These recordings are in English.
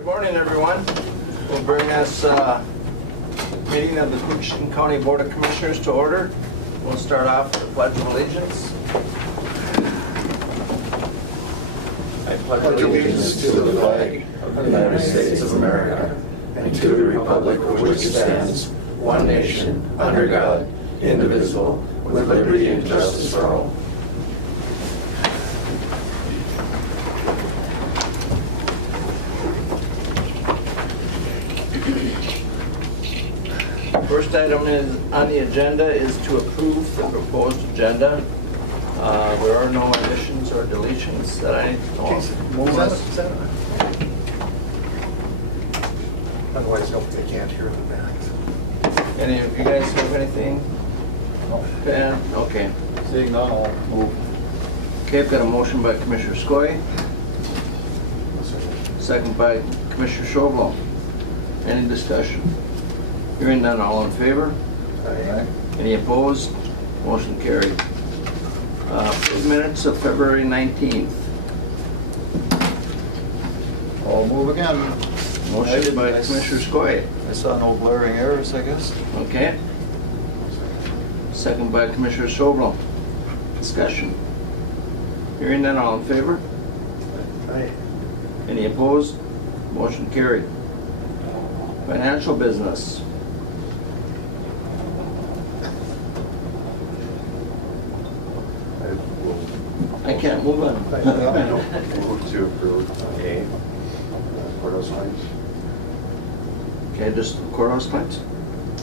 Good morning, everyone. We'll bring this meeting of the Coochin County Board of Commissioners to order. We'll start off with the Pledge of Allegiance. I pledge allegiance to the flag of the United States of America and to the republic for which it stands, one nation, under God, indivisible, with liberty and justice for all. First item on the agenda is to approve the proposed agenda. There are no additions or deletions that I know of. Otherwise, they can't hear the back. Any of you guys have anything? No. Okay. Seeing none, I'll move. Okay, I've got a motion by Commissioner Skoye, second by Commissioner Schobel. Any discussion? Hearing none, all in favor? Aye. Any opposed? Motion carried. Approved minutes of February 19th. I'll move again. Motion by Commissioner Skoye. I saw no glaring errors, I guess. Okay. Second by Commissioner Schobel. Discussion. Hearing none, all in favor? Aye. Any opposed? Motion carried. Financial business. I can't move on. Move to approve. Okay. Courthouse claims. Okay, just courthouse claims?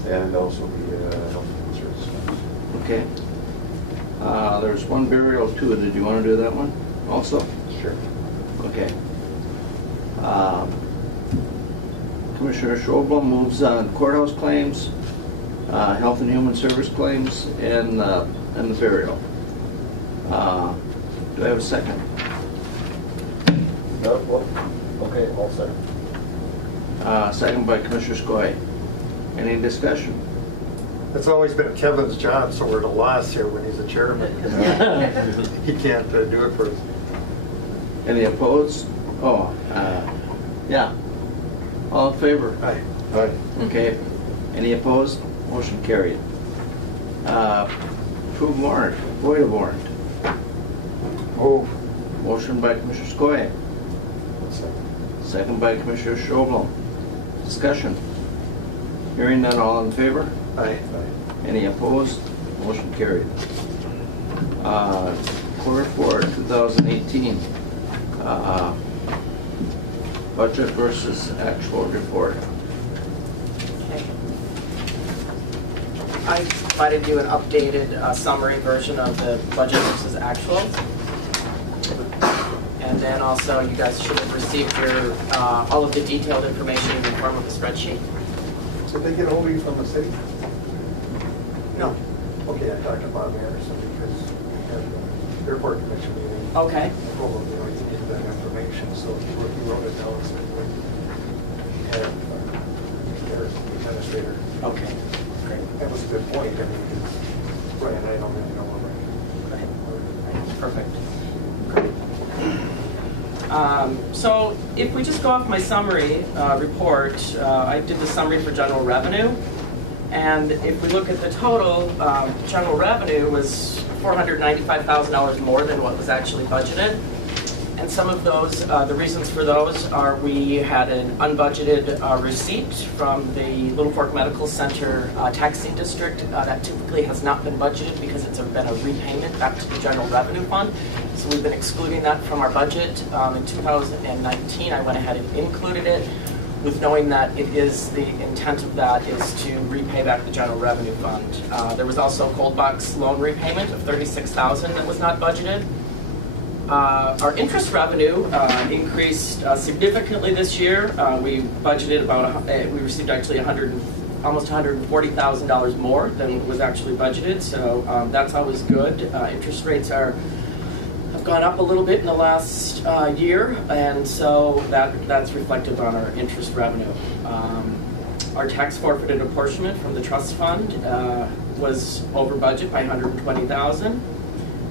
And also the health insurance claims. Okay. There's one burial too. Did you want to do that one also? Sure. Okay. Commissioner Schobel moves on courthouse claims, health and human service claims, and the burial. Do I have a second? No, well, okay, all set. Second by Commissioner Skoye. Any discussion? It's always been Kevin's job, so we're at a loss here when he's a chairman. He can't do it for us. Any opposed? Oh, yeah. All in favor? Aye. Aye. Okay. Any opposed? Motion carried. Approve warrant, void of warrant. Move. Motion by Commissioner Skoye. Second by Commissioner Schobel. Discussion. Hearing none, all in favor? Aye. Any opposed? Motion carried. Quarter 4, 2018. Budget versus actual report. Okay. I provided you an updated summary version of the budget versus actual. And then also, you guys should have received your all of the detailed information in the form of a spreadsheet. Did they get a hold of you from the city? No. Okay, I talked to Bob Anderson because we had the airport commission meeting. Okay. I told him, you need that information, so he wrote it down, so we had their administrator. Okay. Great. That was a good point, I mean, because Brian and I don't really know what Great. Perfect. Great. So if we just go off my summary report, I did the summary for general revenue. And if we look at the total, general revenue was $495,000 more than what was actually budgeted. And some of those, the reasons for those are we had an unbudgeted receipt from the Little Fork Medical Center taxing district that typically has not been budgeted because it's been a repayment back to the general revenue fund. So we've been excluding that from our budget. In 2019, I went ahead and included it with knowing that it is the intent of that is to repay back the general revenue fund. There was also a cold box loan repayment of $36,000 that was not budgeted. Our interest revenue increased significantly this year. We budgeted about, we received actually almost $140,000 more than was actually budgeted, so that's always good. Interest rates have gone up a little bit in the last year, and so that's reflected on our interest revenue. Our tax forfeited apportionment from the trust fund was over budget by $120,000.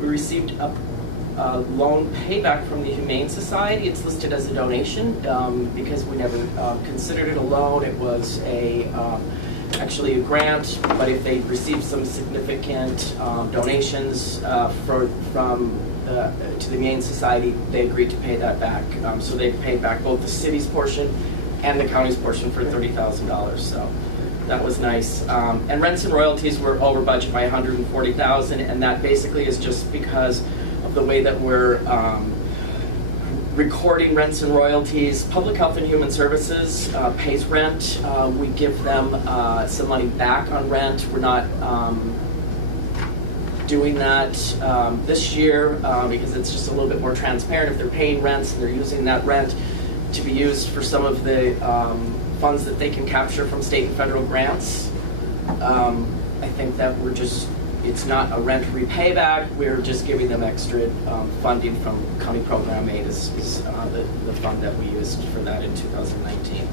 We received loan payback from the Humane Society. It's listed as a donation because we never considered it a loan. It was actually a grant, but if they received some significant donations to the Humane Society, they agreed to pay that back. So they paid back both the city's portion and the county's portion for $30,000. So that was nice. And rents and royalties were over budget by $140,000, and that basically is just because of the way that we're recording rents and royalties. Public Health and Human Services pays rent. We give them some money back on rent. We're not doing that this year because it's just a little bit more transparent. If they're paying rents and they're using that rent to be used for some of the funds that they can capture from state and federal grants, I think that it's not a rent repayback. We're just giving them extra funding from County Program Aid is the fund that we used for that in 2019.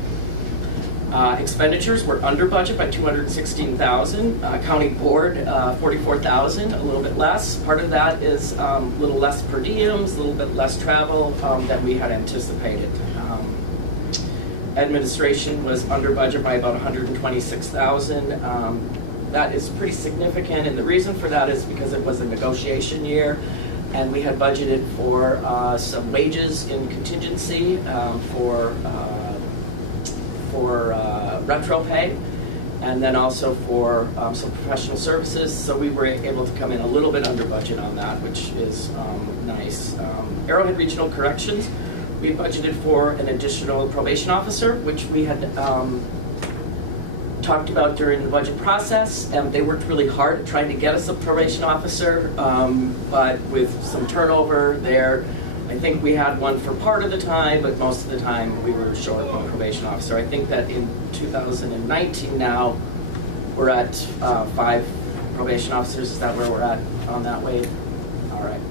Expenditures were under budget by $216,000. County board, $44,000, a little bit less. Part of that is a little less per diems, a little bit less travel than we had anticipated. Administration was under budget by about $126,000. That is pretty significant, and the reason for that is because it was a negotiation year, and we had budgeted for some wages in contingency for retro pay, and then also for some professional services. So we were able to come in a little bit under budget on that, which is nice. Arrowhead Regional Corrections, we budgeted for an additional probation officer, which we had talked about during the budget process, and they worked really hard at trying to get us a probation officer, but with some turnover there, I think we had one for part of the time, but most of the time we were short of a probation officer. I think that in 2019 now, we're at 5 probation officers. Is that where we're at on that, Wade? All right.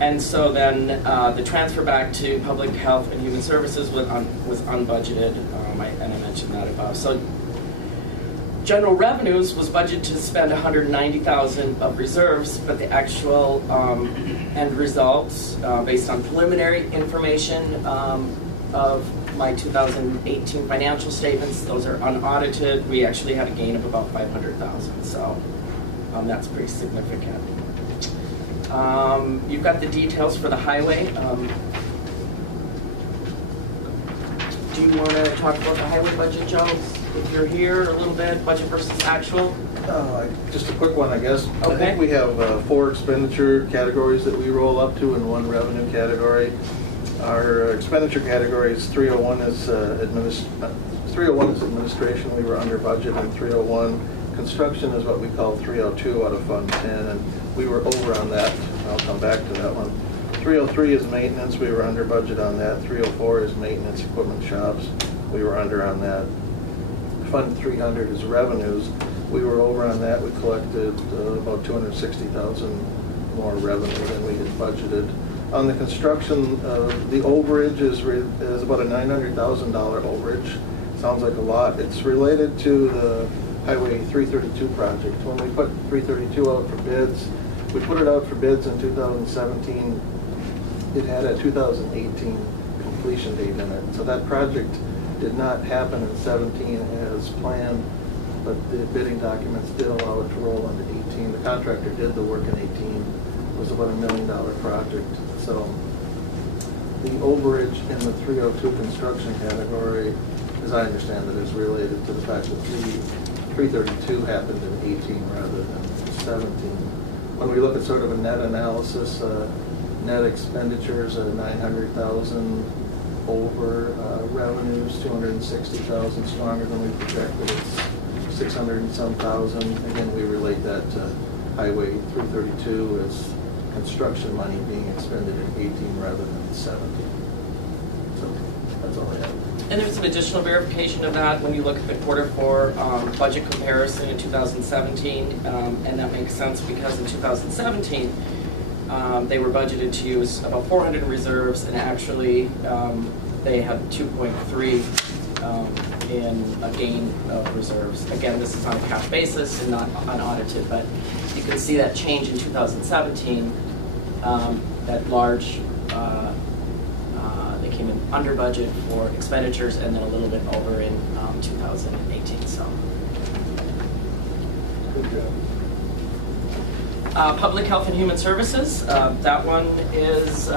And so then the transfer back to Public Health and Human Services was unbudgeted, and I mentioned that above. So general revenues was budgeted to spend $190,000 of reserves, but the actual end results, based on preliminary information of my 2018 financial statements, those are unaudited. We actually had a gain of about $500,000, so that's pretty significant. You've got the details for the highway. Do you want to talk about the highway budget, Joe? If you're here, a little bit, budget versus actual? Just a quick one, I guess. Okay. I think we have 4 expenditure categories that we roll up to and 1 revenue category. Our expenditure category is 301 is 301 is administration. We were under budget, and 301 construction is what we call 302 out of Fund 10, and we were over on that. I'll come back to that one. 303 is maintenance. We were under budget on that. 304 is maintenance equipment shops. We were under on that. Fund 300 is revenues. We were over on that. We collected about $260,000 more revenue than we had budgeted. On the construction, the overage is about a $900,000 overage. Sounds like a lot. It's related to the Highway 332 project. When we put 332 out for bids, we put it out for bids in 2017. It had a 2018 completion date in it. So that project did not happen in 17 as planned, but the bidding documents did allow it to roll into 18. The contractor did the work in 18. It was about $1 million project. So the overage in the 302 construction category, as I understand it, is related to the fact that 332 happened in 18 rather than 17. When we look at sort of a net analysis, net expenditures are 900,000 over revenues, 260,000 stronger than we projected. It's 600 and some thousand. Again, we relate that to Highway 332 as construction money being expended in 18 rather than 17. So that's all I have. And there's some additional verification of that when you look at the Q4 budget comparison in 2017, and that makes sense because in 2017 they were budgeted to use about 400 in reserves, and actually they had 2.3 in a gain of reserves. Again, this is on a cash basis and not unaudited, but you can see that change in 2017, that large, they came in under budget for expenditures and then a little bit over in 2018. So. Good job. Public Health and Human Services, that one is,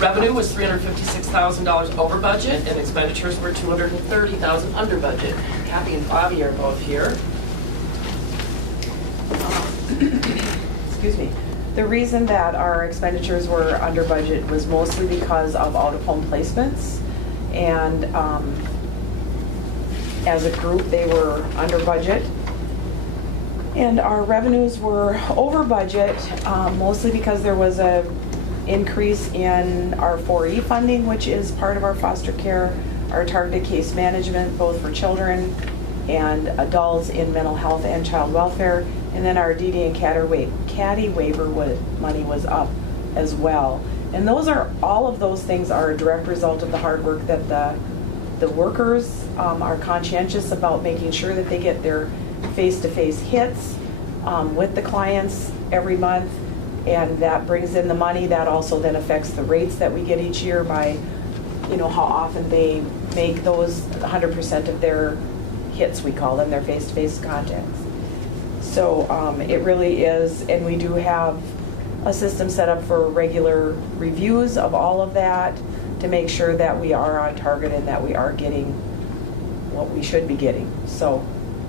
revenue was $356,000 over budget and expenditures were $230,000 under budget. Kathy and Bobby are both here. Excuse me. The reason that our expenditures were under budget was mostly because of out-of-home placements. And as a group, they were under budget. And our revenues were over budget, mostly because there was a increase in our 4E funding, which is part of our foster care, our targeted case management, both for children and adults in mental health and child welfare. And then our DD and CADI waiver money was up as well. And all of those things are a direct result of the hard work that the workers are conscientious about making sure that they get their face-to-face hits with the clients every month, and that brings in the money. That also then affects the rates that we get each year by, how often they make those 100% of their hits, we call them, their face-to-face contacts. So it really is, and we do have a system set up for regular reviews of all of that to make sure that we are on target and that we are getting what we should be getting. So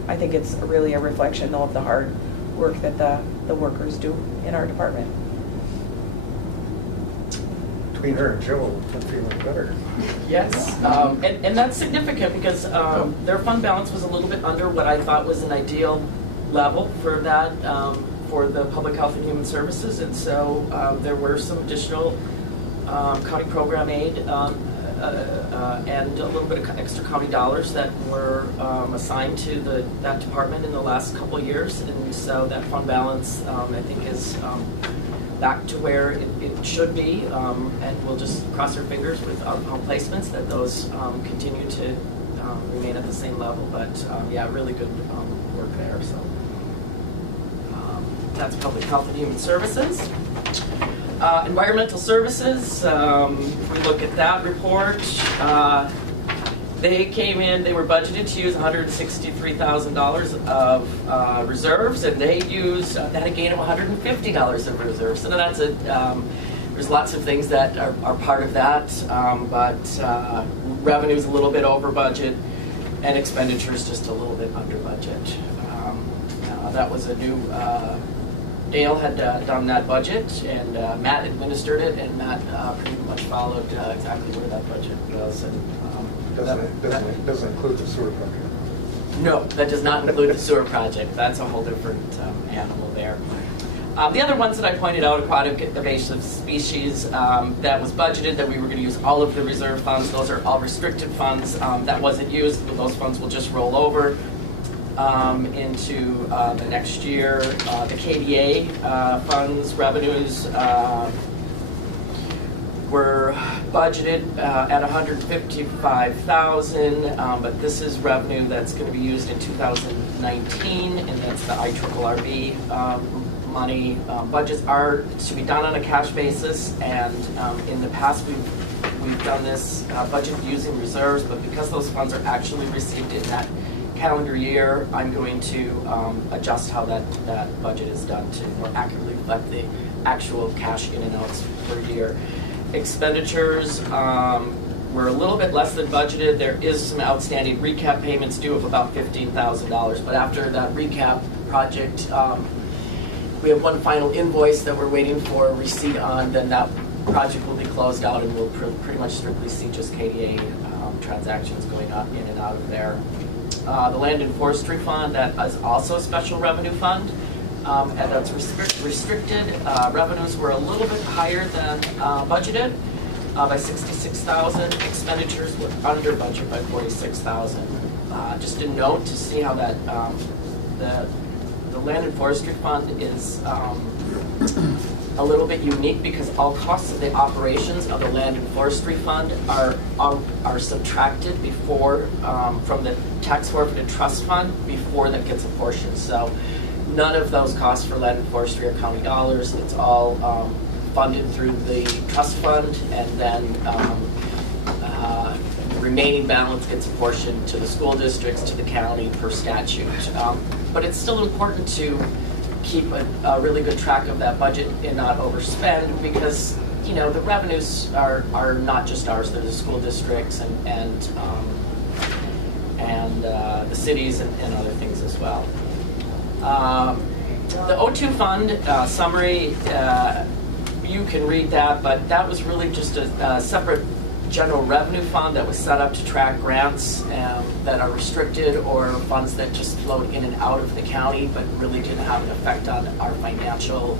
I think it's really a reflection, though, of the hard work that the workers do in our department. Between her and Joe, I'm feeling better. Yes, and that's significant because their fund balance was a little bit under what I thought was an ideal level for that, for the Public Health and Human Services, and so there were some additional county program aid and a little bit of extra county dollars that were assigned to that department in the last couple of years, and so that fund balance I think is back to where it should be, and we'll just cross our fingers with out-of-home placements that those continue to remain at the same level, but yeah, really good work there. So that's Public Health and Human Services. Environmental Services, if we look at that report, they came in, they were budgeted to use $163,000 of reserves, and they used, had a gain of $150 of reserves. So that's there's lots of things that are part of that, but revenue's a little bit over budget, and expenditures just a little bit under budget. That was a new, Dale had done that budget, and Matt administered it, and Matt pretty much followed exactly where that budget was. And Doesn't include the sewer project. no, that does not include the sewer project. That's a whole different animal there. The other ones that I pointed out, aquatic invasive species, that was budgeted, that we were going to use all of the reserve funds. Those are all restricted funds. That wasn't used, but those funds will just roll over into the next year. The KDA funds revenues were budgeted at $155,000, but this is revenue that's going to be used in 2019, and that's the IRRB money. Budgets are to be done on a cash basis, and in the past we've done this budget using reserves, but because those funds are actually received in that calendar year, I'm going to adjust how that budget is done to more accurately reflect the actual cash in and outs per year. Expenditures were a little bit less than budgeted. There is some outstanding recap payments due of about $15,000, but after that recap project, we have one final invoice that we're waiting for receipt on, then that project will be closed out, and we'll pretty much strictly see just KDA transactions going on in and out of there. The Land and Forestry Fund, that is also a special revenue fund, and that's restricted. Revenues were a little bit higher than budgeted by $66,000. Expenditures were under budget by $46,000. Just a note to see how that the the Land and Forestry Fund is a little bit unique because all costs of the operations of the Land and Forestry Fund are subtracted before from the tax forfeited trust fund before that gets apportioned. So none of those costs for Land and Forestry are county dollars. It's all funded through the trust fund, and then the remaining balance gets apportioned to the school districts, to the county per statute. But it's still important to keep a really good track of that budget and not overspend, because you know the revenues are not just ours; they're the school districts and the cities and other things as well. The O2 fund summary, you can read that, but that was really just a separate general revenue fund that was set up to track grants that are restricted or funds that just flowed in and out of the county but really didn't have an effect on our financial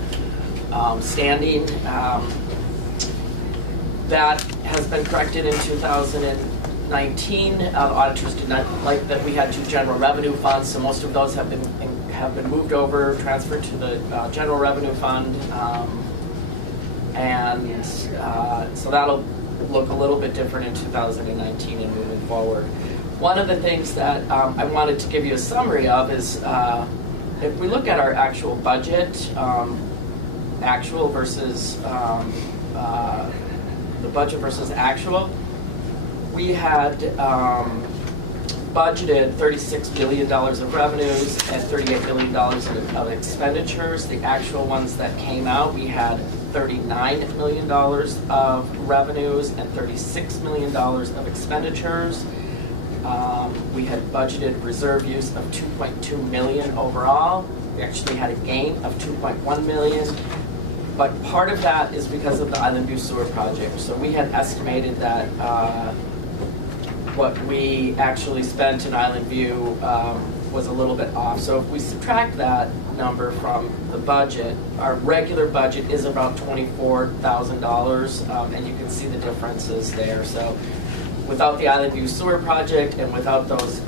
standing. That has been corrected in 2019. The auditors did not like that we had two general revenue funds, so most of those have been moved over, transferred to the general revenue fund, so that'll look a little bit different in 2019 and moving forward. One of the things that I wanted to give you a summary of is if we look at our actual budget, actual versus the budget versus actual, we had budgeted $36 billion of revenues and $38 billion of expenditures. The actual ones that came out, we had $39 million of revenues and $36 million of expenditures. We had budgeted reserve use of $2.2 million overall. We actually had a gain of $2.1 million, but part of that is because of the Island View Sewer Project. So we had estimated that what we actually spent in Island View was a little bit off. So if we subtract that number from the budget, our regular budget is about $24,000, and you can see the differences there. So without the Island View Sewer Project and without those,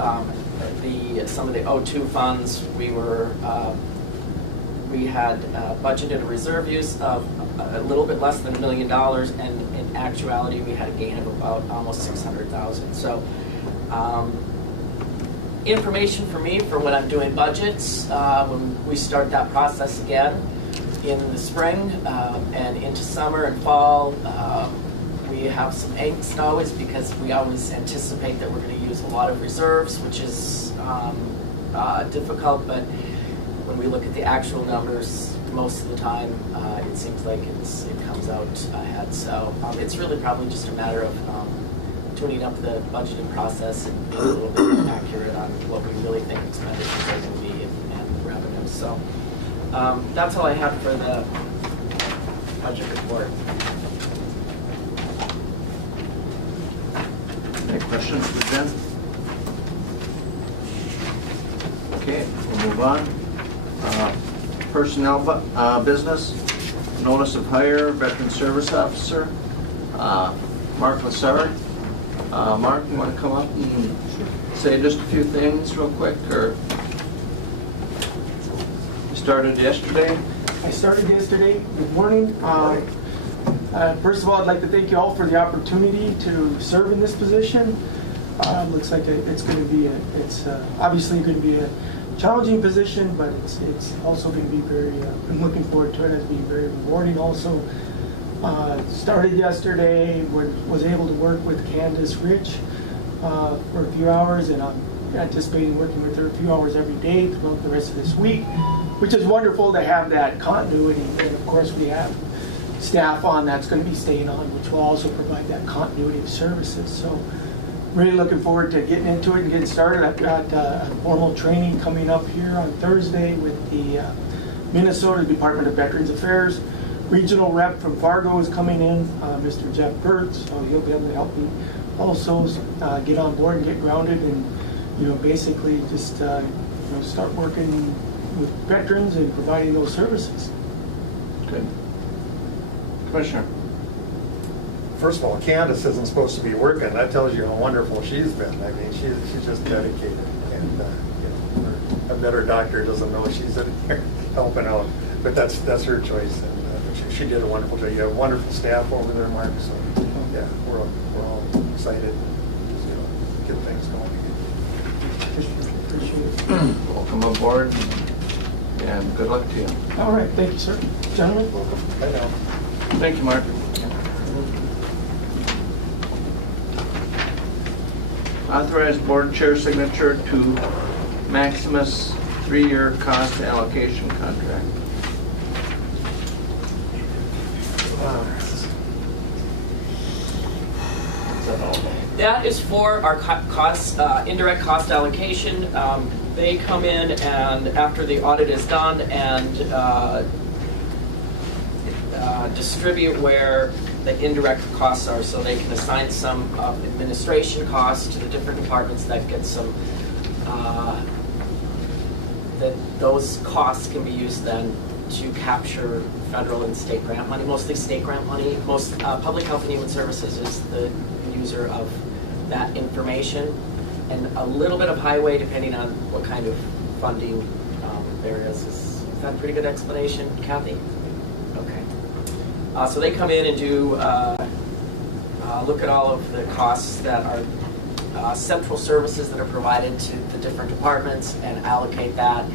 some of the O2 funds, we had budgeted a reserve use of a little bit less than $1 million, and in actuality, we had a gain of about almost $600,000. So, information for me for when I'm doing budgets, when we start that process again in the spring and into summer and fall. We have some angst always because we always anticipate that we're going to use a lot of reserves, which is difficult, but when we look at the actual numbers, most of the time it seems like it comes out ahead. So it's really probably just a matter of tuning up the budgeting process and being a little bit accurate on what we really think expenditures are going to be and revenues. So that's all I have for the budget report. Any questions for Jen? Okay, we'll move on. Personnel business, notice of hire, veteran service officer, Mark Lassard. Mark, you want to come up and say just a few things real quick, or you started yesterday? I started yesterday. Good morning. First of all, I'd like to thank you all for the opportunity to serve in this position. Looks like it's going to be obviously going to be a challenging position, but it's also going to be very. I'm looking forward to it as being very rewarding. Also, started yesterday. Was able to work with Candace Rich for a few hours, and I'm anticipating working with her a few hours every day throughout the rest of this week, which is wonderful to have that continuity. And of course, we have staff on that's going to be staying on, which will also provide that continuity of services. So really looking forward to getting into it and getting started. I've got a formal training coming up here on Thursday with the Minnesota Department of Veterans Affairs. Regional rep from Fargo is coming in, Mr. Jeff Kurtz, so he'll be able to help me also get on board and get grounded and, basically just, start working with veterans and providing those services. Good. Commissioner. First of all, Candace isn't supposed to be working. That tells you how wonderful she's been. I mean, she's just dedicated, and a better doctor doesn't know she's in there helping out. But that's her choice, and she did a wonderful job. You have wonderful staff over there, Mark, so yeah, we're all excited to get things going. Appreciate it. Welcome aboard, and good luck to you. All right, thank you, sir. Gentlemen? I know. Thank you, Mark. Authorized board chair signature to Maximus 3-year cost allocation contract. That is for our cost, indirect cost allocation. They come in and after the audit is done and distribute where the indirect costs are, so they can assign some administration costs to the different departments that get some, that those costs can be used then to capture federal and state grant money, mostly state grant money. Most Public Health and Human Services is the user of that information, and a little bit of highway depending on what kind of funding there is. Is that a pretty good explanation, Kathy? Okay. So they come in and do look at all of the costs that are central services that are provided to the different departments and allocate that,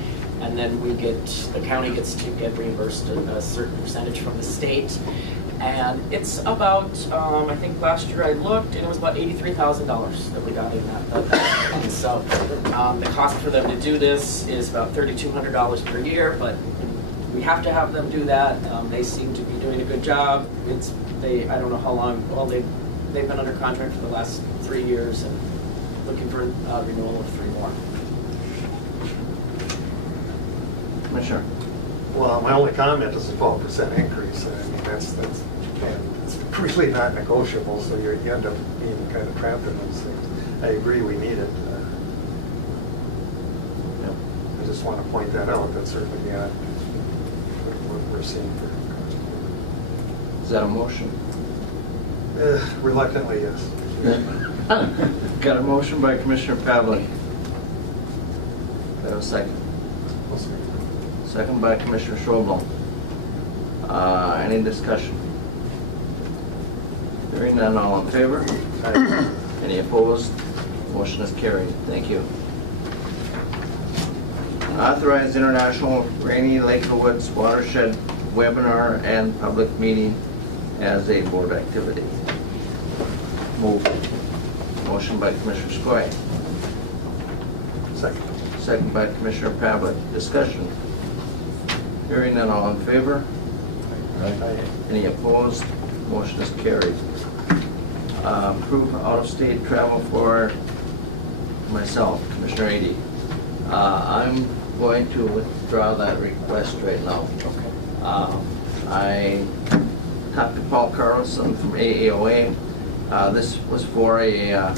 and then we get, the county gets to get reimbursed a certain percentage from the state. And it's about, I think last year I looked, and it was about $83,000 that we got in that. And so the cost for them to do this is about $3,200 per year, but we have to have them do that. They seem to be doing a good job. I don't know how long, well, they've been under contract for the last 3 years and looking for a renewal of 3 more. Commissioner. Well, my only comment is a 12% increase. I mean, that's it's really not negotiable, so you end up being kind of trapped in those things. I agree we need it. I just want to point that out. That's certainly beyond what we're seeing for cost. Is that a motion? Reluctantly, yes. Got a motion by Commissioner Pavlik. Do I have a second? Second by Commissioner Schroblom. Any discussion? Hearing none, all in favor? Any opposed? Motion is carried. Thank you. Authorized International Rainy Lake of Woods Watershed Webinar and Public Meeting as a board activity. Move. Motion by Commissioner Skoye. Second. Second by Commissioner Pavlik. Discussion. Hearing none, all in favor? Any opposed? Motion is carried. Approve out-of-state travel for myself, Commissioner Ady. I'm going to withdraw that request right now. I talked to Paul Carlson from AAOA. This was for a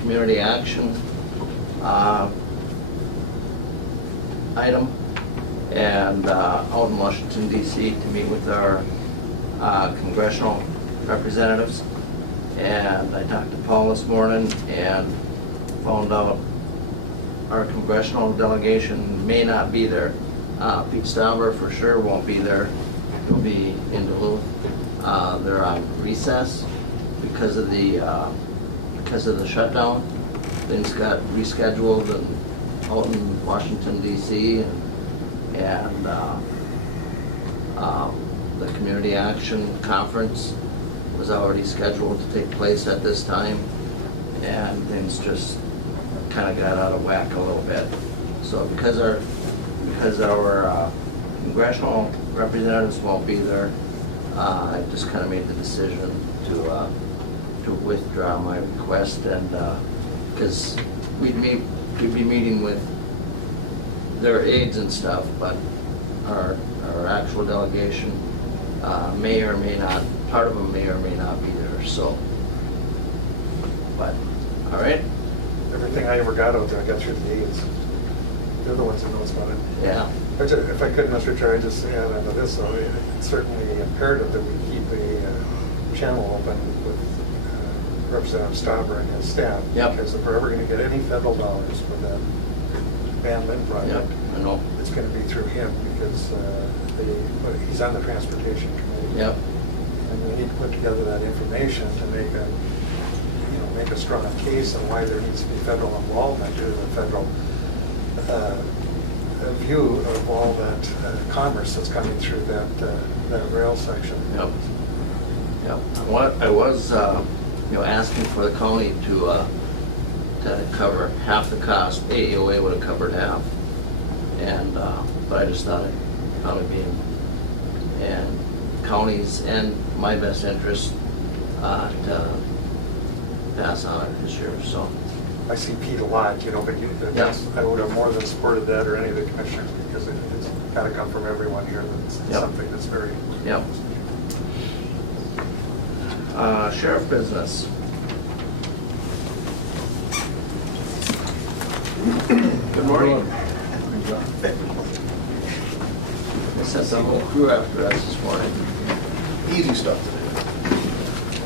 community action item, and out in Washington, D.C. to meet with our congressional representatives. And I talked to Paul this morning and found out our congressional delegation may not be there. Pete Stauber for sure won't be there. He'll be in Duluth. They're on recess because of the shutdown. Things got rescheduled and out in Washington, D.C. and the Community Action Conference was already scheduled to take place at this time, and things just kind of got out of whack a little bit. So because our congressional representatives won't be there, I just kind of made the decision to withdraw my request, and because we'd be meeting with their aides and stuff, but our actual delegation may or may not, part of them may or may not be there, so. But, all right? Everything I ever got out there, I got through the aides. They're the ones that knows about it. Yeah. If I could, Mr. Chair, I just add onto this, though, it's certainly imperative that we keep a channel open with Representative Stauber and his staff. Yep. Because if we're ever going to get any federal dollars for that Van Linn project. I know. It's going to be through him because he's on the transportation committee. Yep. And we need to put together that information to make a strong case on why there needs to be federal involvement due to the federal view of all that commerce that's coming through that rail section. Yep. Yep. I was, asking for the county to cover half the cost. AEOA would have covered half. And, but I just thought it'd be in counties and my best interest to pass on it this year, so. I see Pete a lot, but I would have more than supported that or any of the commissioners because it's got to come from everyone here. That's something that's very. Yep. Sheriff business. Good morning. I sent the whole crew after us this morning. Easy stuff today.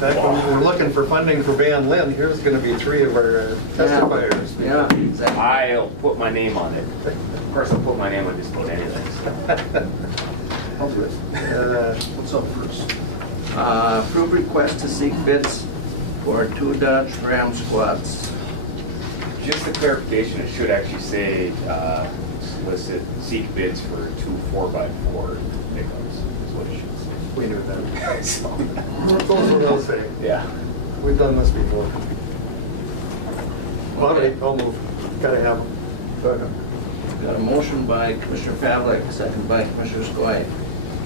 When we're looking for funding for Van Linn, here's going to be 3 of our testifiers. Yeah, exactly. I'll put my name on it. Of course, I'll put my name on just about anything. I'll do it. What's up first? Approved request to seek bids for 2 Dodge Ram squads. Just a clarification, it should actually say solicit, seek bids for 2 4x4 pickups, is what it should say. We knew that. So, Those are those things. yeah. We've done this before. All right, I'll move. Got to have them. Got a motion by Commissioner Pavlik, second by Commissioner Skoye.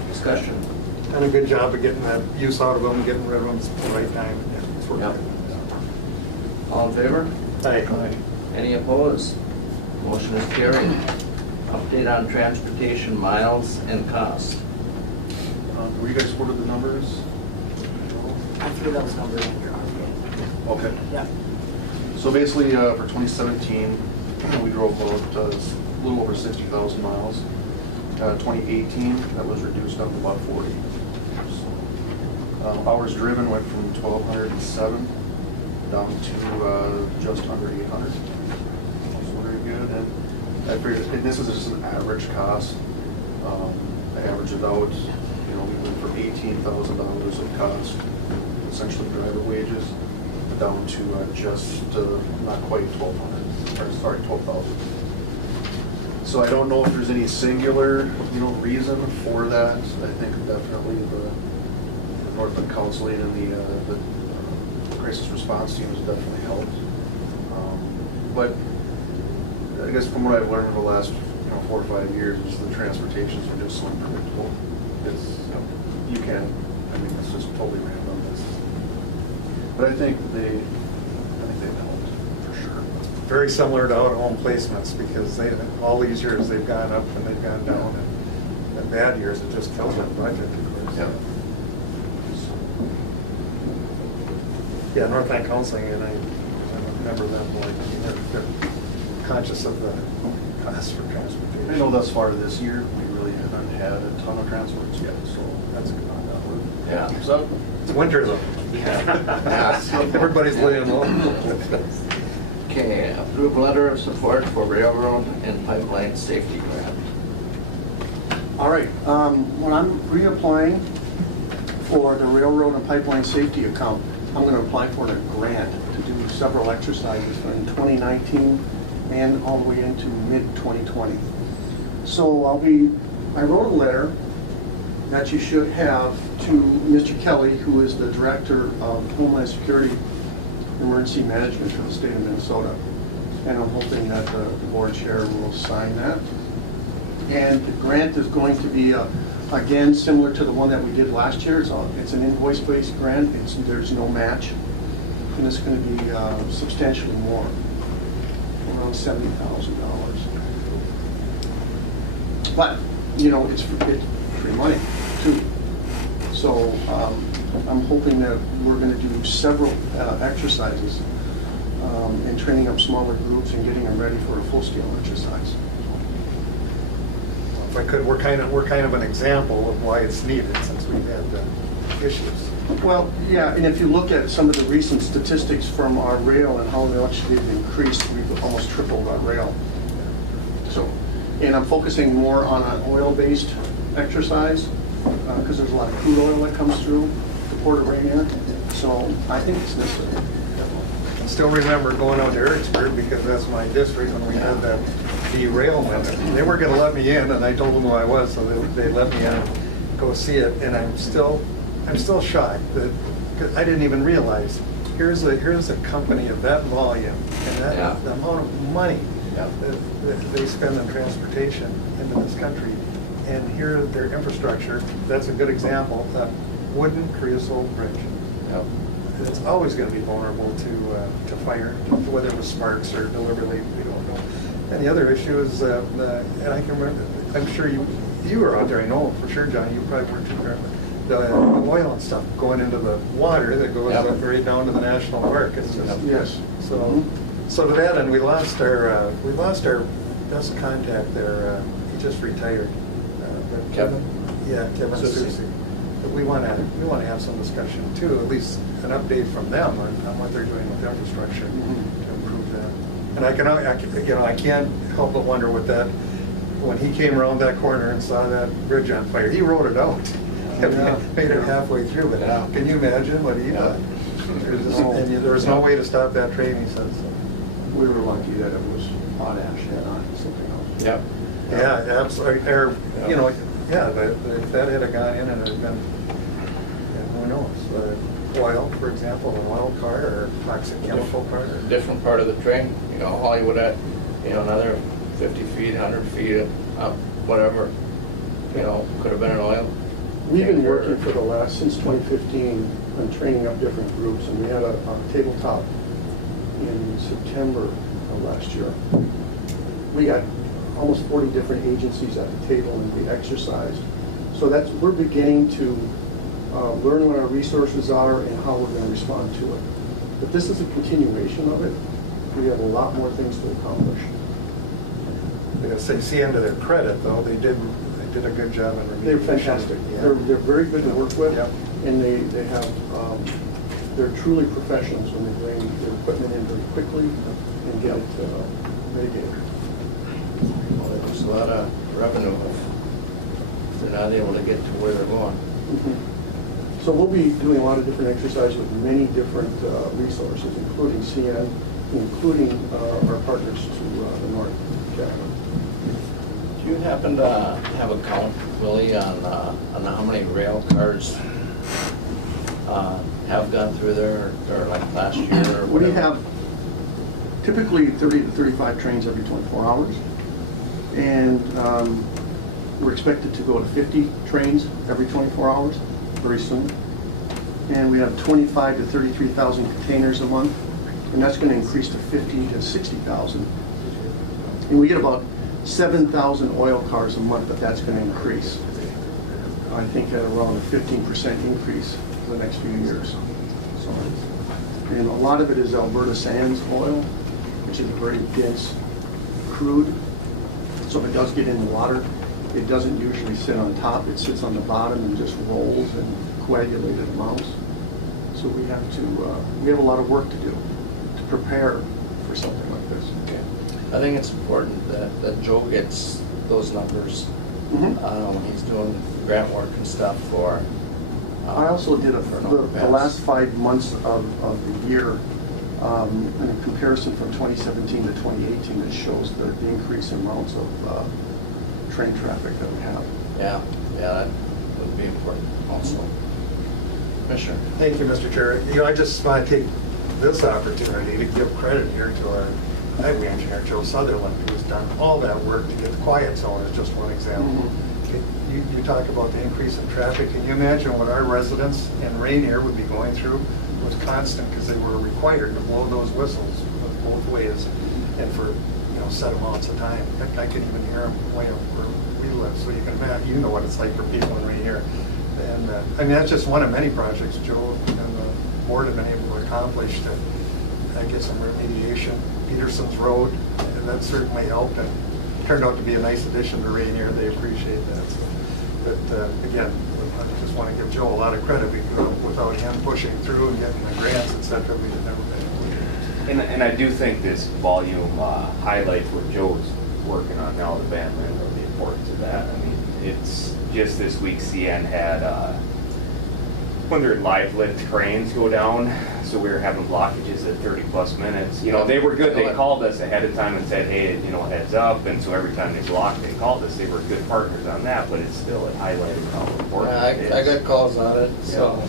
Discussion. Done a good job of getting that use out of them, getting rid of them at the right time. It's working. Yep. All in favor? Aye. Any opposed? Motion is carried. Update on transportation miles and cost. Were you guys forwarded the numbers? I threw those numbers in your RPA. Okay. Yeah. So basically, for 2017, we drove about a little over 60,000 miles. 2018, that was reduced down to about 40. So, hours driven went from 1,207 down to just under 800. So very good. And I figured, and this is just an average cost. I averaged it out. We went from $18,000 of cost, essentially driver wages, down to just not quite 12,000. So I don't know if there's any singular, reason for that. I think definitely the Northland Counseling and the crisis response team has definitely helped. But I guess from what I've learned in the last 4 or 5 years is the transportations are just so unpredictable. It's it's just totally random. But I think they've helped for sure. Very similar to out-of-home placements because all these years they've gone up and they've gone down. And the bad years it just kills our budget, of course. Yeah, Northland Counseling, and I remember them they're conscious of the cost for transportation. I know thus far this year, we really haven't had a ton of transports yet, so that's good on that one. Yeah. Keeps up. It's winter though. Everybody's laying low. Okay, approved letter of support for railroad and pipeline safety grant. All right, when I'm reapplying for the railroad and pipeline safety account, I'm going to apply for a grant to do several exercises in 2019 and all the way into mid-2020. So I wrote a letter that you should have to Mr. Kelly, who is the Director of Homeland Security Emergency Management for the state of Minnesota. And I'm hoping that the board chair will sign that. And the grant is going to be, again, similar to the one that we did last year. It's an invoice-based grant. There's no match. And it's going to be substantially more, around $70,000. But, it's free money, too. So I'm hoping that we're going to do several exercises and training up smaller groups and getting them ready for a full-scale exercise. If I could, we're kind of an example of why it's needed since we've had issues. Well, yeah, and if you look at some of the recent statistics from our rail and how much they've increased, we've almost tripled our rail So, and I'm focusing more on an oil-based exercise because there's a lot of crude oil that comes through the Port of Rainier. So I think it's necessary. I still remember going out to Ericsburg because that's my district when we had that derailment. They weren't going to let me in, and I told them who I was, so they let me in and go see it. And I'm still shocked that cause I didn't even realize here's a company of that volume and that the amount of money that they spend on transportation into this country, and here their infrastructure. That's a good example. That wooden creosote bridge. Yep. It's always going to be vulnerable to fire, whether it was sparks or deliberately, we don't know. And the other issue is, and I can remember, I'm sure you were out there, I know for sure, Johnny, you probably weren't too there, the oil and stuff going into the water that goes up right down to the national park. It's just, Yes. So to that end, we lost our best contact there. He just retired. Kevin? Yeah, Kevin Susi. But we want to have some discussion too, at least an update from them on what they're doing with infrastructure to improve that. And I can't help but wonder what that, when he came around that corner and saw that bridge on fire, he wrote it out. Made it halfway through, but can you imagine what he thought? And there was no way to stop that train, he said. So. We were lucky that it was potash and not something else. Yep. Yeah, absolutely. But if that had gone in and it had been, who knows, oil, for example, an oil car or toxic chemical car. Different part of the train, Hollywood at, another 50 feet, 100 feet up, whatever, could have been an oil. We've been working for the last, since 2015, on training up different groups, and we had a tabletop in September of last year. We got almost 40 different agencies at the table, and we exercised. So we're beginning to learn what our resources are and how we're going to respond to it. But this is a continuation of it. We have a lot more things to accomplish. I gotta say, see, to their credit, though, they did a good job in remediation. They're fantastic. Yeah. They're very good to work with, Yep. and they have they're truly professionals when they bring their equipment in very quickly and get it mitigated. Well, there's a lot of revenue if they're not able to get to where they're going. So we'll be doing a lot of different exercises with many different resources, including CN, including our partners to the north, Canada. Do you happen to have a count, Willie, on how many rail cars have gone through there, or like last year or whatever? We have typically 30 to 35 trains every 24 hours. And we're expected to go to 50 trains every 24 hours very soon. And we have 25 to 33,000 containers a month. And that's going to increase to 50 to 60,000. And we get about 7,000 oil cars a month, but that's going to increase. I think at around a 15% increase for the next few years. So, and a lot of it is Alberta sands oil, which is a very dense crude. So if it does get in the water, it doesn't usually sit on top. It sits on the bottom and just rolls in coagulated amounts. So we have a lot of work to do to prepare for something like this. Okay. I think it's important that Joe gets those numbers. He's doing grant work and stuff for. I also did the last 5 months of the year in a comparison from 2017 to 2018 that shows the increase in amounts of train traffic that we have. Yeah, that would be important also. Commissioner. Thank you, Mr. Chair. I just want to take this opportunity to give credit here to our highway engineer, Joe Sutherland, who's done all that work to get the quiet zone as just one example. You talk about the increase in traffic. Can you imagine what our residents in Rainier would be going through? It was constant because they were required to blow those whistles both ways and for set amounts of time. I can even hear them way up where we live, so you can imagine, you know what it's like for people in Rainier. And I mean, that's just one of many projects Joe and the board have been able to accomplish to get some remediation. Peterson's Road, and that certainly helped and turned out to be a nice addition to Rainier. They appreciate that. So, but again, I just want to give Joe a lot of credit because without him pushing through and getting the grants, etc., we'd have never been able to do it. And I do think this volume highlights what Joe's working on now, the abandonment of the importance of that. I mean, it's just this week CN had when their live lift cranes go down, so we were having blockages at 30+ minutes. You know, they were good. They called us ahead of time and said, hey, you know, heads up. And so every time they blocked, they called us. They were good partners on that, but it's still highlighted how important it is. I got calls on it, so.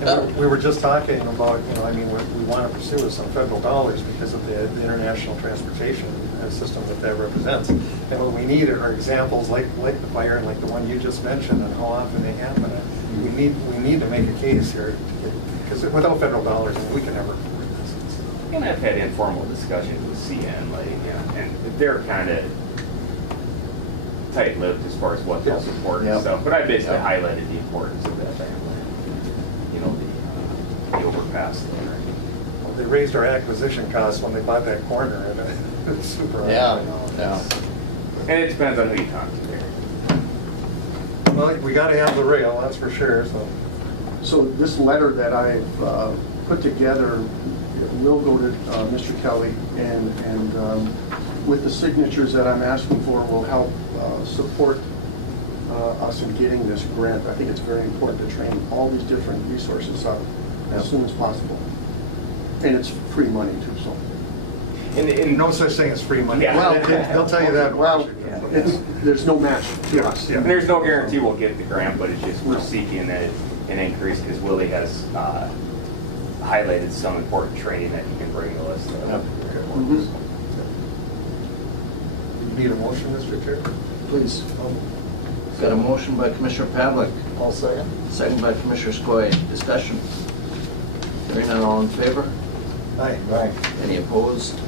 And we were just talking about, you know, I mean, we want to pursue some federal dollars because of the international transportation system that represents. And what we need are examples like the fire and like the one you just mentioned and how often they happen. We need to make a case here to get, because without federal dollars, we can never afford this. And I've had informal discussions with CN, like, and they're kind of tight-lipped as far as what they'll support and stuff. But I basically highlighted the importance of that family. You know, the overpass there. Well, they raised our acquisition costs when they bought that corner, and it's super high. Yeah. And it depends on who you talk to there. Well, we got to have the rail, that's for sure. So this letter that I've put together will go to Mr. Kelly, and with the signatures that I'm asking for will help support us in getting this grant. I think it's very important to train all these different resources up as soon as possible. And it's free money too, so. And No such thing as free money. Yeah. Well, they'll tell you that. Well, there's no match to us. And there's no guarantee we'll get the grant, but it's just we're seeking an increase because Willie has highlighted some important training that he can bring to us. You need a motion, Mr. Chair? Please. Got a motion by Commissioner Pavlik, I'll second. second by Commissioner Skoye. Discussion. Hearing none, all in favor? Aye. Any opposed?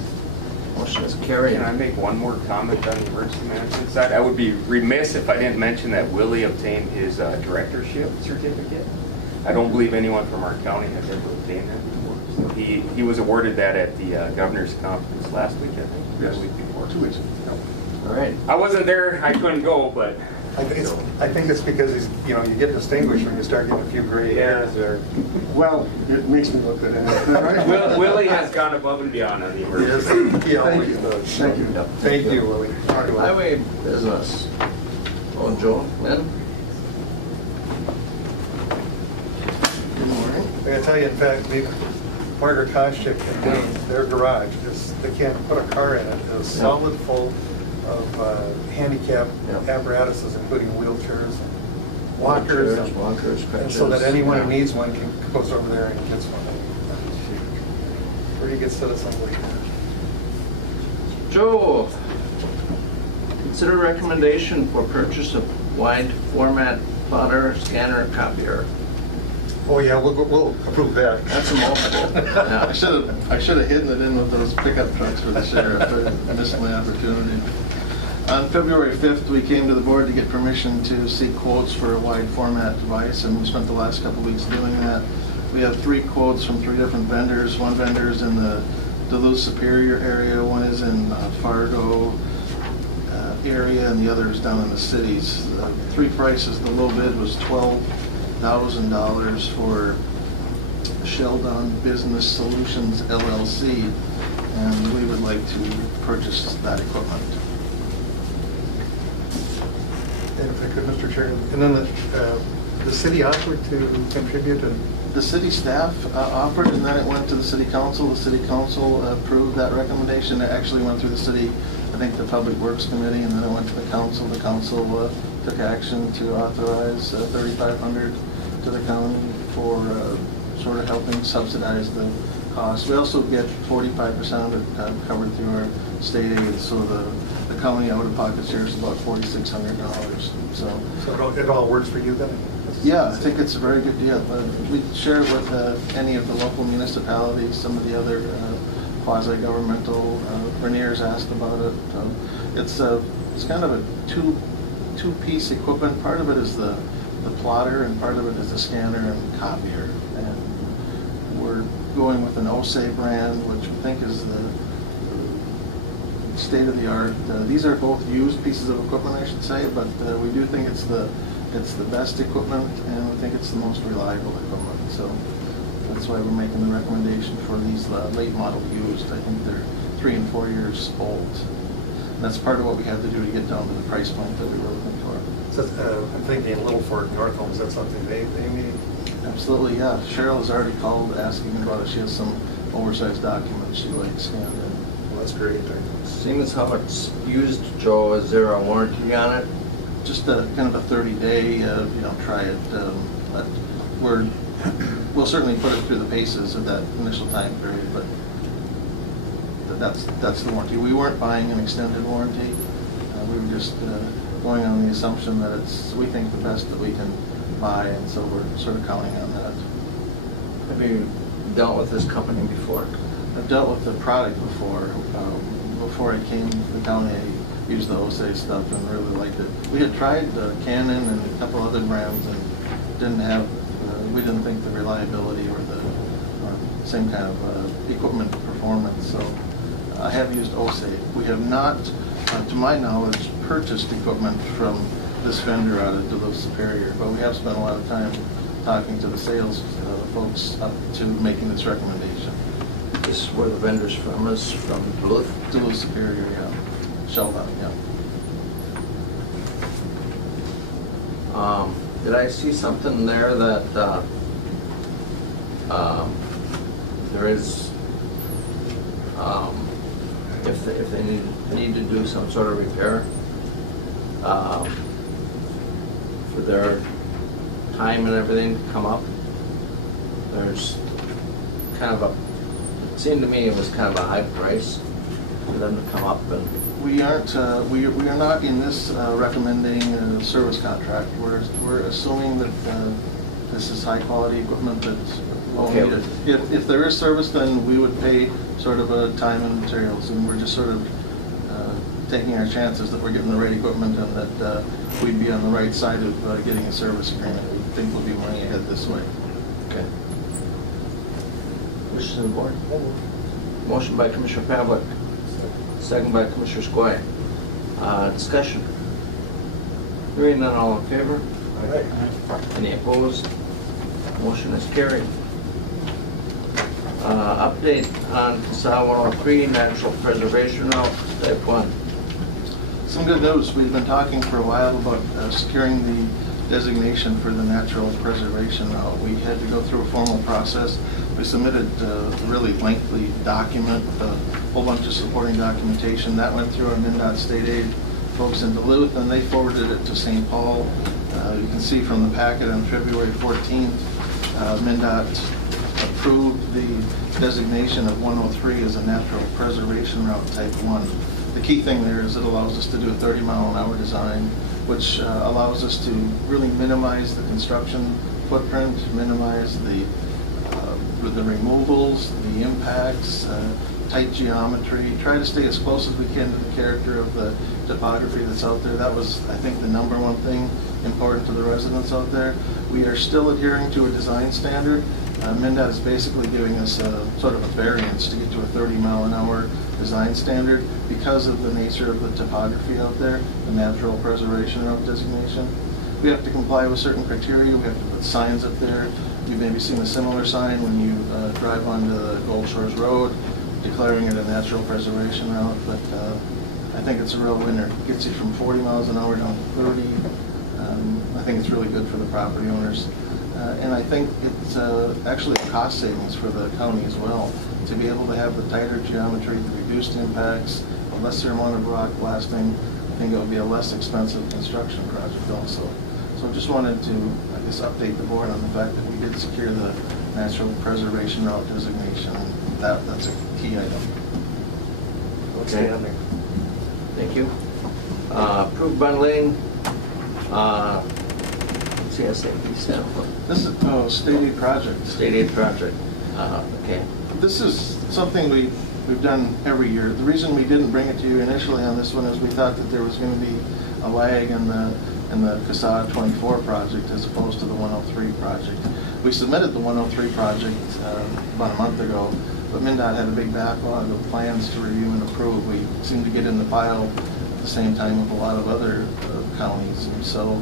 Motion is carried. Can I make one more comment on the emergency management side? I would be remiss if I didn't mention that Willie obtained his directorship certificate. I don't believe anyone from our county has ever obtained that before. So he was awarded that at the governor's conference last week, I think. Yes. The week before. 2 weeks. All right. I wasn't there. I couldn't go, but I think it's because he's, you know, you get distinguished when you start getting a few gray hairs there. Well, it makes me look good in it. Right? Willie has gone above and beyond on the emergency. Yes, he always does. Thank you. Thank you, Willie. Highway business. Oh, Joe, Lynn? Good morning. I gotta tell you, in fact, Margaret Koscheck and their garage, they can't put a car in it. It's solid full of handicap apparatuses, including wheelchairs and walkers. Walkers, And crutches. so that anyone who needs one goes over there and gets one. Pretty good citizen. Joe, consider recommendation for purchase of wide format plotter, scanner, copier. Oh, yeah, we'll approve that. That's a multiple. I should have hidden it in with those pickup trucks for the sheriff. I missed my opportunity. On February 5th, we came to the board to get permission to seek quotes for a wide format device, and we spent the last couple weeks doing that. We have 3 quotes from 3 different vendors. One vendor is in the Duluth Superior area, one is in Fargo area, and the other is down in the cities. 3 prices. The low bid was $12,000 for Sheldon Business Solutions LLC, and we would like to purchase that equipment. And if I could, Mr. Chair, and then the city offered to contribute and The city staff offered, and then it went to the city council. The city council approved that recommendation. It actually went through the city, I think the Public Works Committee, and then it went to the council. The council took action to authorize $3,500 to the county for sort of helping subsidize the cost. We also get 45% of it covered through our state aid, so the county out-of-pocket share is about $4,600. So it all works for you then? yeah, I think it's a very good deal. We share it with any of the local municipalities, some of the other quasi-governmental. Verniers asked about it. It's kind of a two-piece equipment. Part of it is the plotter, and part of it is the scanner and copier. And we're going with an OSE brand, which we think is the state-of-the-art. These are both used pieces of equipment, I should say, but we do think it's the best equipment, and we think it's the most reliable equipment. So that's why we're making the recommendation for these late model used. I think they're 3 and 4 years old. And that's part of what we had to do to get down to the price point that we were looking for. So, I'm thinking Little Fork, North Home, is that something they need? Absolutely, yeah. Cheryl has already called asking about it. She has some oversized documents she'd like scanned in. Well, that's great. Seeing as how it's used, Joe, is there a warranty on it? Just a kind of a 30-day, try it. But we'll certainly put it through the paces of that initial time period, but that's the warranty. We weren't buying an extended warranty. We were just going on the assumption that it's, we think, the best that we can buy, and so we're sort of counting on that. Have you dealt with this company before? I've dealt with the product before. Before I came to the county, I used the Osei stuff and really liked it. We had tried Canon and a couple other brands and we didn't think the reliability or the same kind of equipment performance. So I have used Osei. We have not, to my knowledge, purchased equipment from this vendor out of Duluth Superior, but we have spent a lot of time talking to the sales folks up to making this recommendation. This is where the vendor's from, is from Duluth? Duluth Superior, yeah. Sheldon, yeah. Did I see something there that there is, if they need to do some sort of repair for their time and everything to come up, there's kind of it seemed to me it was kind of a high price for them to come up and. We aren't. We are not in this recommending a service contract. We're assuming that this is high quality equipment that's well needed. If there is service, then we would pay sort of a time and materials, and we're just sort of taking our chances that we're getting the right equipment and that we'd be on the right side of getting a service agreement. We think we'll be money ahead this way. Okay. Wishes of the board. Motion by Commissioner Pavlik. Second by Commissioner Skoye. Discussion. Hearing none, all in favor? Aye. Any opposed? Motion is carried. Update on CSAH 103 Natural Preservation Route, Type 1. Some good news. We've been talking for a while about securing the designation for the natural preservation route. We had to go through a formal process. We submitted a really lengthy document with a whole bunch of supporting documentation. That went through our MnDOT State Aid folks in Duluth, and they forwarded it to St. Paul. You can see from the packet on February 14th, MnDOT approved the designation of 103 as a natural preservation route Type 1. The key thing there is it allows us to do a 30-mile-an-hour design, which allows us to really minimize the construction footprint, minimize the removals, the impacts, tight geometry, try to stay as close as we can to the character of the topography that's out there. That was, I think, the #1 thing important to the residents out there. We are still adhering to a design standard. MnDOT is basically giving us sort of a variance to get to a 30-mile-an-hour design standard because of the nature of the topography out there, the natural preservation route designation. We have to comply with certain criteria. We have to put signs up there. You've maybe seen a similar sign when you drive onto the Gold Shores Road, declaring it a natural preservation route, but I think it's a real winner. It gets you from 40 miles an hour down to 30. I think it's really good for the property owners. And I think it's actually a cost savings for the county as well, to be able to have the tighter geometry, the reduced impacts, a lesser amount of rock blasting. I think it would be a less expensive construction project also. So just wanted to, I guess, update the board on the fact that we did secure the natural preservation route designation. That's a key item. Okay. Thank you. Approved bundling. CSAP sample. This is state aid project. State aid project. Okay. This is something we've done every year. The reason we didn't bring it to you initially on this one is we thought that there was going to be a lag in the CSAH 24 project as opposed to the 103 project. We submitted the 103 project about a month ago, but MnDOT had a big backlog of plans to review and approve. We seemed to get in the pile at the same time with a lot of other counties. And so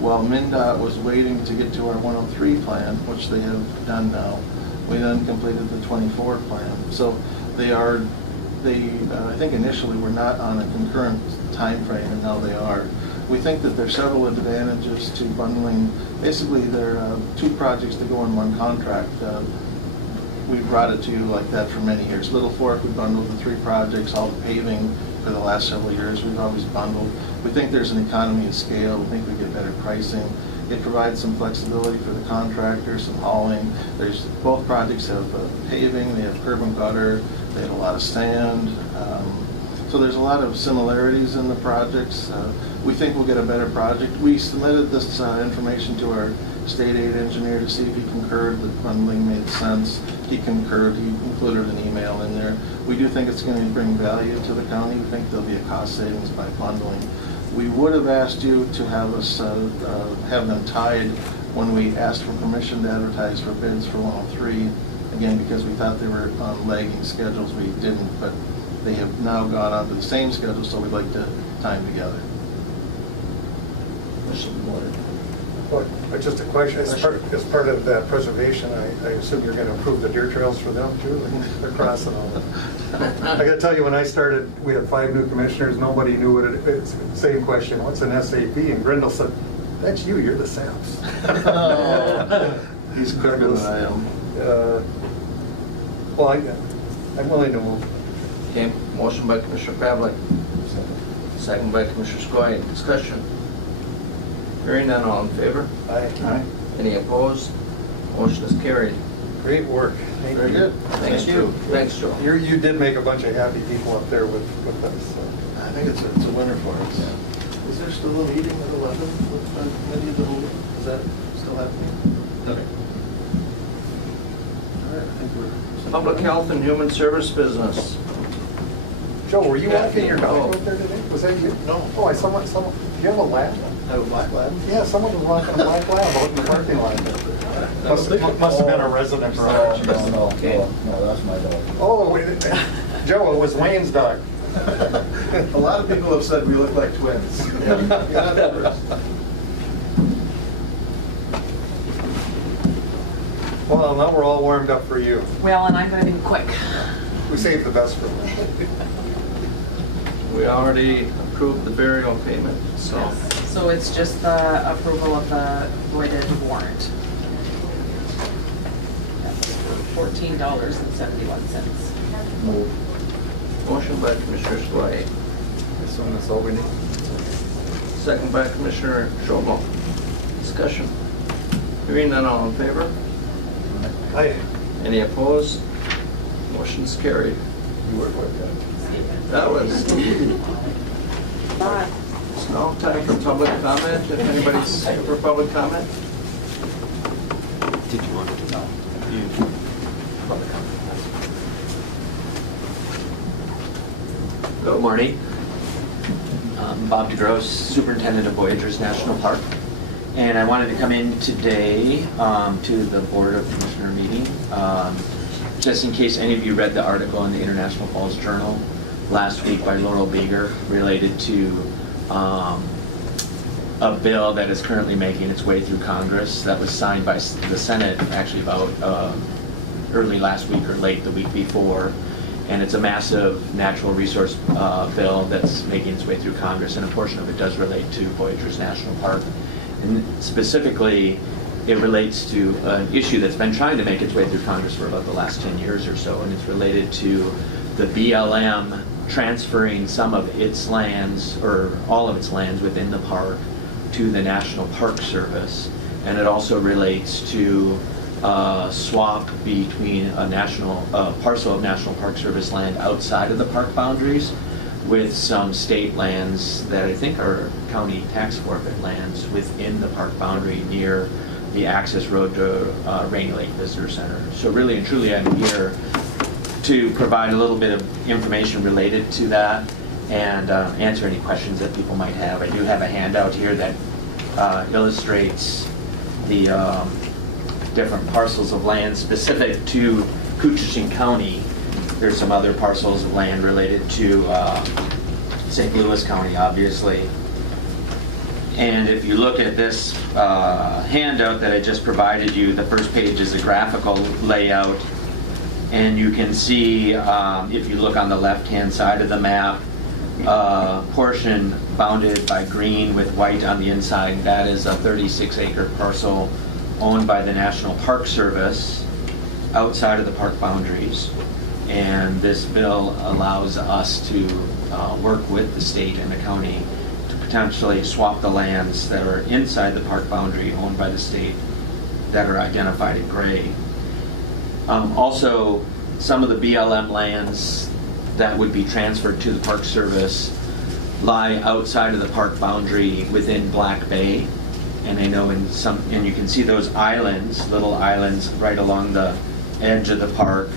while MnDOT was waiting to get to our 103 plan, which they have done now, we then completed the 24 plan. So they are they, I think initially were not on a concurrent time frame, and now they are. We think that there are several advantages to bundling. Basically, there are 2 projects that go in one contract. We've brought it to you like that for many years. Little Fork, we bundled the 3 projects, all the paving for the last several years, we've always bundled. We think there's an economy of scale. We think we get better pricing. It provides some flexibility for the contractor, some hauling. Both projects have paving, they have curb and gutter, they have a lot of sand. So there's a lot of similarities in the projects. We think we'll get a better project. We submitted this information to our state aid engineer to see if he concurred that bundling made sense. He concurred, he included an email in there. We do think it's going to bring value to the county. We think there'll be a cost savings by bundling. We would have asked you to have us have them tied when we asked for permission to advertise for bids for 103. Again, because we thought they were on lagging schedules, we didn't, but they have now gone on to the same schedule, so we'd like to tie them together. But just a question, as part of that preservation, I assume you're going to improve the deer trails for them too? Like they're crossing all that. I got to tell you, when I started, we had 5 new commissioners. Nobody knew what it is. Same question, what's an SAP? And Grindle said, that's you, you're the SAPs. He's quicker than I am. Well, I'm willing to move. Okay, motion by Commissioner Pavlik, second by Commissioner Skoye. Discussion. Hearing none, all in favor? Aye. Any opposed? Motion is carried. Great work. Thank Very you. good. Thanks, Joe. Thanks, Joe. You did make a bunch of happy people up there with us. So. I think it's a winner for us. Is there still a meeting at 11 with the committee of the whole? Is that still happening? Okay. All right, I think we're... Public Health and Human Service Business. Joe, were you Yeah, walking your dog oh. out there today? Was that you? No. Oh, I someone. Do you have a lab? I have a black lab. Yeah, someone was walking a black lab out in the parking lot. Must have been a resident. No, Okay. no, that's my dog. Oh, wait, Joe, it was Wayne's dog. A lot of people have said we look like twins. You're not the first. Well, now we're all warmed up for you. Well, and I'm going to be quick. We saved the best for last. We already approved the burial payment, so. So it's just the approval of the voided warrant. That's for $14.71. Move. Motion by Commissioner Skoye, Assume that's all we need. second by Commissioner Schomo. Discussion. Hearing none, all in favor? Aye. Any opposed? Motion is carried. You were quick, That was. It's now time for public comment. If anybody's here for public comment? Did you want to know? Public comment. Good morning. Bob DeGrosse, Superintendent of Voyageurs National Park. And I wanted to come in today to the Board of Commissioner meeting, just in case any of you read the article in the International Falls Journal last week by Laurel Bager related to a bill that is currently making its way through Congress that was signed by the Senate actually about early last week or late the week before. And it's a massive natural resource bill that's making its way through Congress, and a portion of it does relate to Voyageurs National Park. And specifically, it relates to an issue that's been trying to make its way through Congress for about the last 10 years or so, and it's related to the BLM transferring some of its lands, or all of its lands within the park, to the National Park Service. And it also relates to swap between a parcel of National Park Service land outside of the park boundaries with some state lands that I think are county tax forfeit lands within the park boundary near the access road to Rainy Lake Visitor Center. So really and truly I'm here to provide a little bit of information related to that and answer any questions that people might have. I do have a handout here that illustrates the different parcels of land specific to Koochiching County. There's some other parcels of land related to St. Louis County, obviously. And if you look at this handout that I just provided you, the first page is a graphical layout, And you can see, if you look on the left-hand side of the map, portion bounded by green with white on the inside, that is a 36-acre parcel owned by the National Park Service outside of the park boundaries. And this bill allows us to work with the state and the county to potentially swap the lands that are inside the park boundary owned by the state that are identified in gray. Also, some of the BLM lands that would be transferred to the Park Service lie outside of the park boundary within Black Bay. And I know and you can see those islands, little islands right along the edge of the park,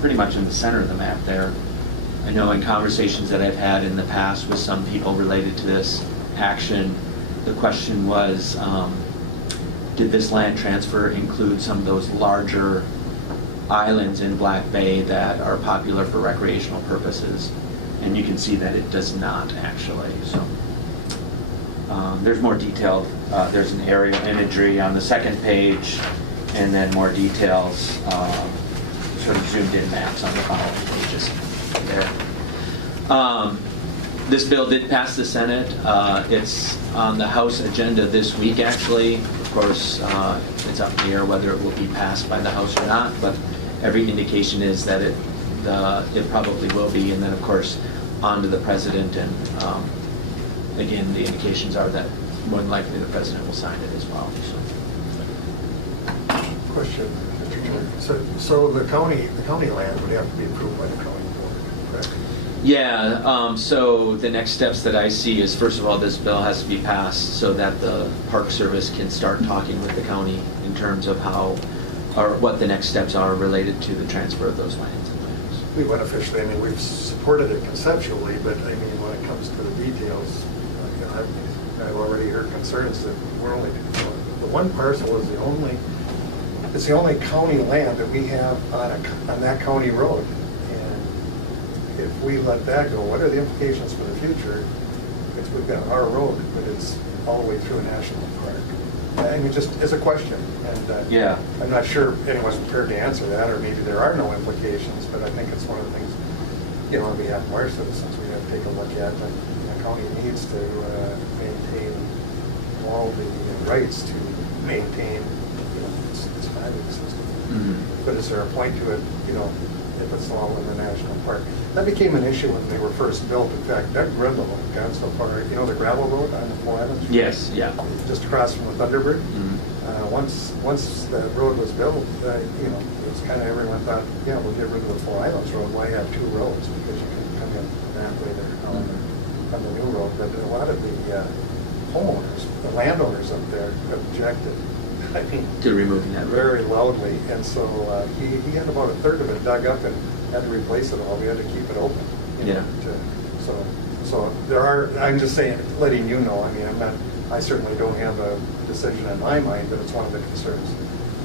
pretty much in the center of the map there. I know in conversations that I've had in the past with some people related to this action, the question was, did this land transfer include some of those larger islands in Black Bay that are popular for recreational purposes? And you can see that it does not actually. So there's more detailed, there's an aerial imagery on the second page, and then more details, sort of zoomed in maps on the following pages there. This bill did pass the Senate. It's on the House agenda this week, actually. Of course, it's up in the air whether it will be passed by the House or not, but every indication is that it probably will be, and then, of course, on to the President, and again, the indications are that more than likely the President will sign it as well. So. Question, Mr. Chair. So the county land would have to be approved by the county board, correct? Yeah, so the next steps that I see is, first of all, this bill has to be passed so that the Park Service can start talking with the county in terms of how, or what the next steps are related to the transfer of those lands and lands. We went officially, I mean, we've supported it conceptually, but I mean, when it comes to the details, you know, I've already heard concerns that we're only, the one parcel is the only county land that we have on that county road. If we let that go, what are the implications for the future? Because we've got our road, but it's all the way through a national park. I mean, just as a question, and yeah, I'm not sure anyone's prepared to answer that, or maybe there are no implications, but I think it's one of the things, you know, on behalf of our citizens, we have to take a look at. And the county needs to maintain all the rights to maintain, you know, its highway system. Mm-hmm. But is there a point to it, you know, if it's all in the national park? That became an issue when they were first built. In fact, Doug Grindle got so far, you know, the gravel road on the Four Islands? Yes, yeah. Just across from the Thunderbird. Mm-hmm. Once that road was built, you know, it was kind of, everyone thought, yeah, we'll get rid of the Four Islands Road. Why have two roads? Because you can come in that way there on the new road. But a lot of the homeowners, the landowners up there objected. I mean, to removing that road very loudly, and so he had about a third of it dug up and had to replace it all. We had to keep it open. You know, so there are. I'm just saying, letting you know. I mean, I certainly don't have a decision in my mind, but it's one of the concerns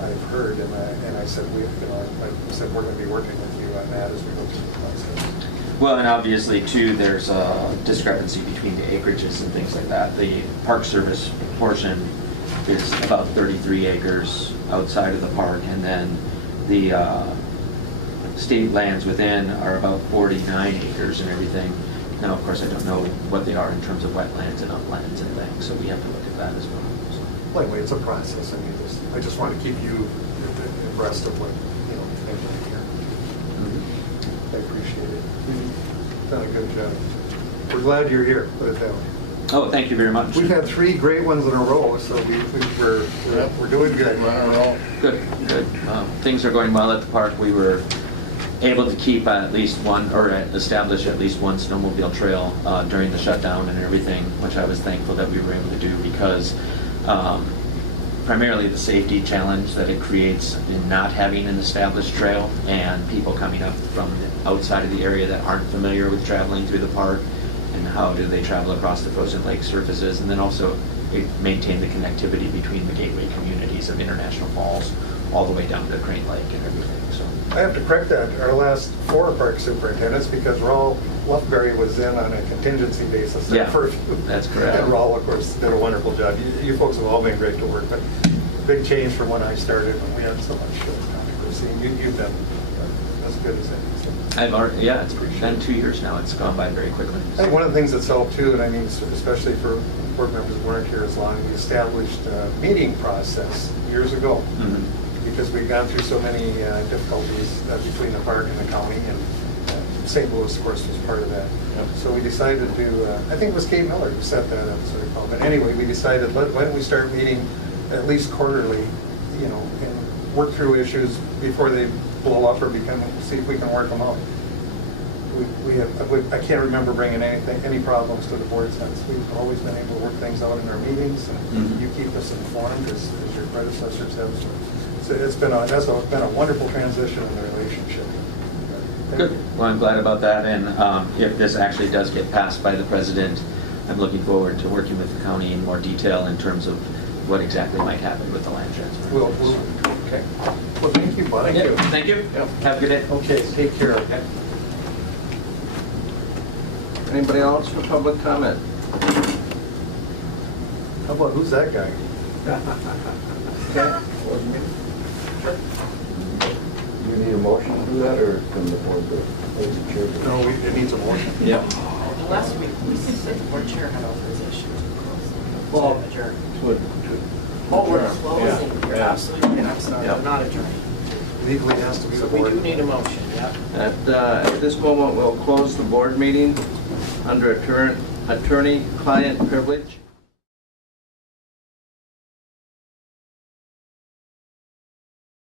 I've heard, and I said like I said, we're going to be working with you on that as we go through the process. Well, and obviously, too, there's a discrepancy between the acreages and things like that. The Park Service portion is about 33 acres outside of the park, and then the state lands within are about 49 acres and everything. Now, of course, I don't know what they are in terms of wetlands and uplands and things, so we have to look at that as well. So. Well, anyway, it's a process. I mean, I just want to keep you abreast of what, you know, things are here. Mm-hmm. I appreciate it. You've done a good job. We're glad you're here, put it that way. Oh, thank you very much. We've had 3 great ones in a row, so we're doing good. Good. Things are going well at the park. We were able to keep at least one, or establish at least one snowmobile trail during the shutdown and everything, which I was thankful that we were able to do, because primarily the safety challenge that it creates in not having an established trail, and people coming up from outside of the area that aren't familiar with traveling through the park, and how do they travel across the frozen lake surfaces, and then also maintain the connectivity between the gateway communities of International Falls all the way down to Crane Lake and everything. So I have to correct that. Our last 4 park superintendents, because Raul Luffberry was in on a contingency basis. Yeah, first. that's correct. And Raul, of course, did a wonderful job. You folks have all been great to work, but big change from when I started, when we had so much controversy. You've been as good as any. So. I've already, yeah, it's been 2 years now. It's gone by very quickly. I think one of the things that's helped too, and I mean, especially for board members who weren't here as long, we established a meeting process years ago. Mhm. Because we've gone through so many difficulties between the park and the county, and St. Louis, of course, was part of that. Yep. So we decided to, I think it was Kate Miller who set that up, so to call. But anyway, we decided, why don't we start meeting at least quarterly, you know, and work through issues before they blow up or see if we can work them out. I can't remember bringing any problems to the board since. We've always been able to work things out in our meetings, and Mhm. you keep us informed as your predecessors have. So it's been a wonderful transition in the relationship. Thank Good. you. Well, I'm glad about that, and if this actually does get passed by the president, I'm looking forward to working with the county in more detail in terms of what exactly might happen with the land transfer. Okay. Well, thank you, Bud. Yeah, thank you. Have a good day. Okay, take care. Anybody else for public comment? How about, who's that guy? Okay. Do you need a motion to do that, or can the board do it? As the chair? No, it needs a motion. Yeah. Last week, we said the board chair had authorization to Well, close. Adjourn. Oh, We're yeah. closing. Yeah. Absolutely, I'm sorry, Yeah. we're not adjourning. Legally has to be So the we board. do need a motion, yeah. At this moment, we'll close the board meeting under attorney-client privilege.